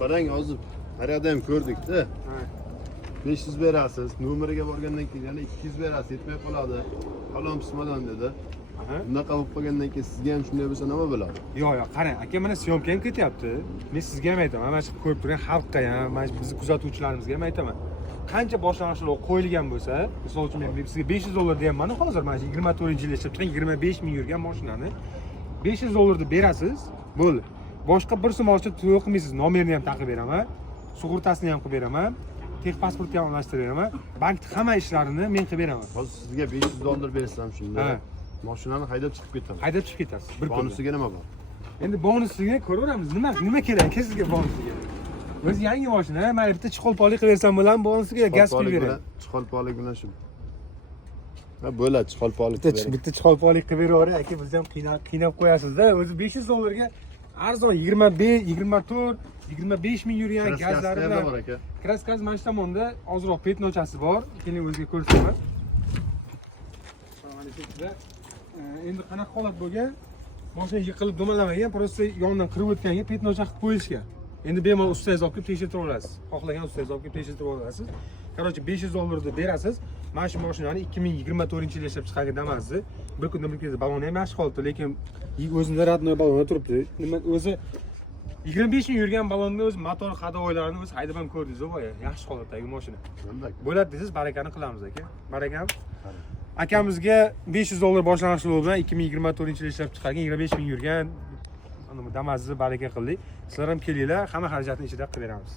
qarang, hozir har yerda ham ko'rdik-da. 500 berasiz, nomeriga borgandan keyin yana 200 berasiz, yetmay qoladi. Falon pismadan dedi. Bunaqa bo'lib qolgandan keyin sizga ham shunday bo'lsa nima bo'ladi? Yo'q, qarang, aka mana syomka ham ketyapti. Men sizga ham aytaman, mana shu ko'rib turgan xalqqa ham, mana shu bizni kuzatuvchilarimizga ham aytaman. Qancha boshlang'ichlar qo'yilgan bo'lsa, misol uchun men sizga $500 deyapman, hozir mana shu 24-yil ishlab chiqqan 25 ming yurgan mashinani $500 deb berasiz, bo'ldi. Boshqa bir so'm ortiq to'lov qilmaysiz. Nomerini ham taqib beraman, sug'urtasini ham qilib beraman, texpasportni ham almashtirib beraman. Bankning hamma ishlarini men qilib beraman. Hozir sizga $500 bersam shunda, mashinani haydab chiqib ketaman. Haydab chiqib ketasiz. Bir bonusiga nima bor? Endi bonusiga ko'raveramiz. Nima kerak sizga bonusiga? O'zi yangi mashina, men bitta chiqolpolik qilib bersam bo'ladimi bonusiga gaz quyib beraman. Chiqolpolik bilan shu. Ha, bo'ladi, chiqolpolik. Bitta chiqolpolik qilib beravering, aka, bizni ham qiynab qo'yasiz-da. O'zi $500 ga arzon 25, 24, 25 ming yurgan gazlari bilan bor aka. Kraskasi mana shu tomonda ozroq petnochasi bor. Keling o'ziga ko'rsataman. Endi qanaqa holat bo'lgan? Mashina yiqilib domalamagan, просто yonidan kirib o'tganiga petnocha qilib qo'yishgan. Endi bemalol ustangiz olib kelib tekshirtirib olasiz. Xohlagan ustangiz olib kelib tekshirtirib olasiz. Короче, $500 deb berasiz. Mana shu mashinani 2024-yil ishlab chiqargan Damas'ni. Bir kunda bilib ketdi, baloni ham yaxshi holatda, lekin o'zida radnoy balonda turibdi. Nima o'zi 25 ming yurgan balonni o'zi motor hadovoylarini o'zi haydab ham ko'rdingiz, boya yaxshi holatdagi mashina. Bo'ladi desiz, barakani qilamiz aka. Barakam. Akamizga $500 boshlang'ich to'lov bilan 2024-yil ishlab chiqargan 25 ming yurgan Damas'ni baraka qildik. Sizlar ham kelinglar, hamma xarajatni ichida qilib beramiz.